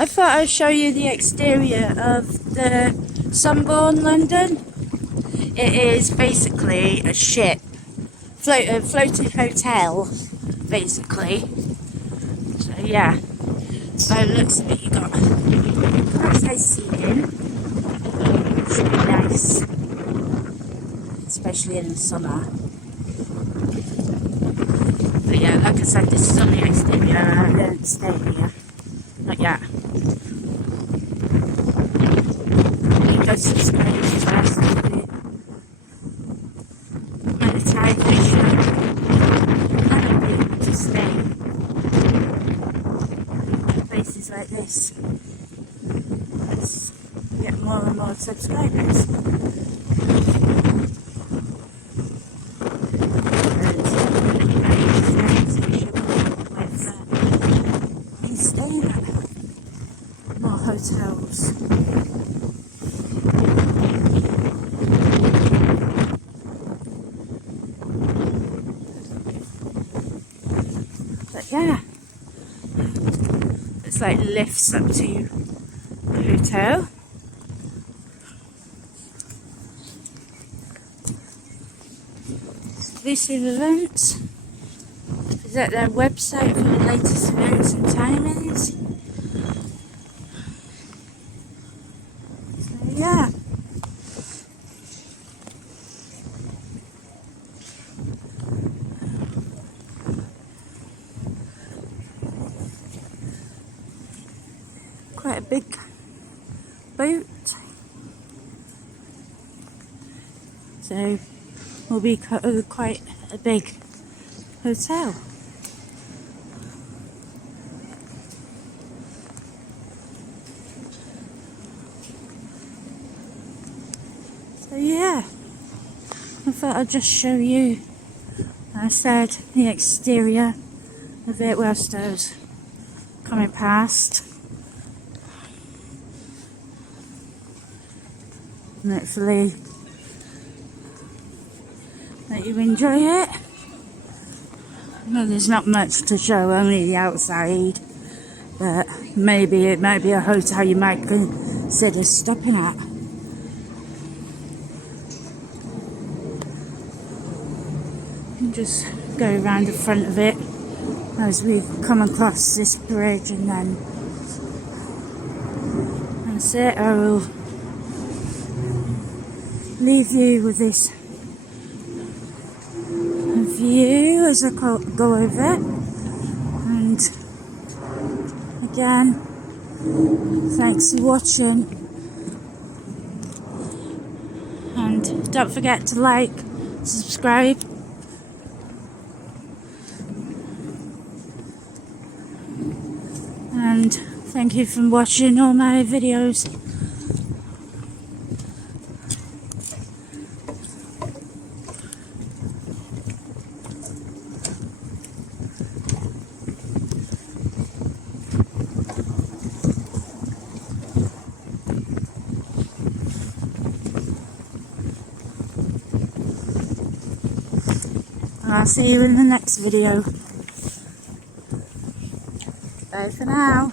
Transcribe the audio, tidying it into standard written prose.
I thought I'd show you the exterior of the Sunborn, London. It is basically a ship, floating hotel, basically. So yeah, by the looks of it, you got quite nice seating, which should be nice, especially in the summer. But yeah, like I said, this is on the exterior. I don't stay here, not yet. Go to the space first. When the tide fish I don't be able to stay in places like this. Let's get more and more subscribers. And staying at more hotels. But yeah, it's like lifts up to the hotel. Exclusive events. Visit their website for the latest events and timings. So yeah. Quite a big boat, so will be quite a big hotel. So yeah, I thought I'd just show you, I said, the exterior of it whilst I was coming past. And hopefully that you enjoy it. No, there's not much to show, only the outside, but maybe it might be a hotel you might consider stopping at. And just go around the front of it as we come across this bridge, and then that's it. I will leave you with this view as I go over it. And again, thanks for watching, and don't forget to like, subscribe, and thank you for watching all my videos. I'll see you in the next video. Bye for now.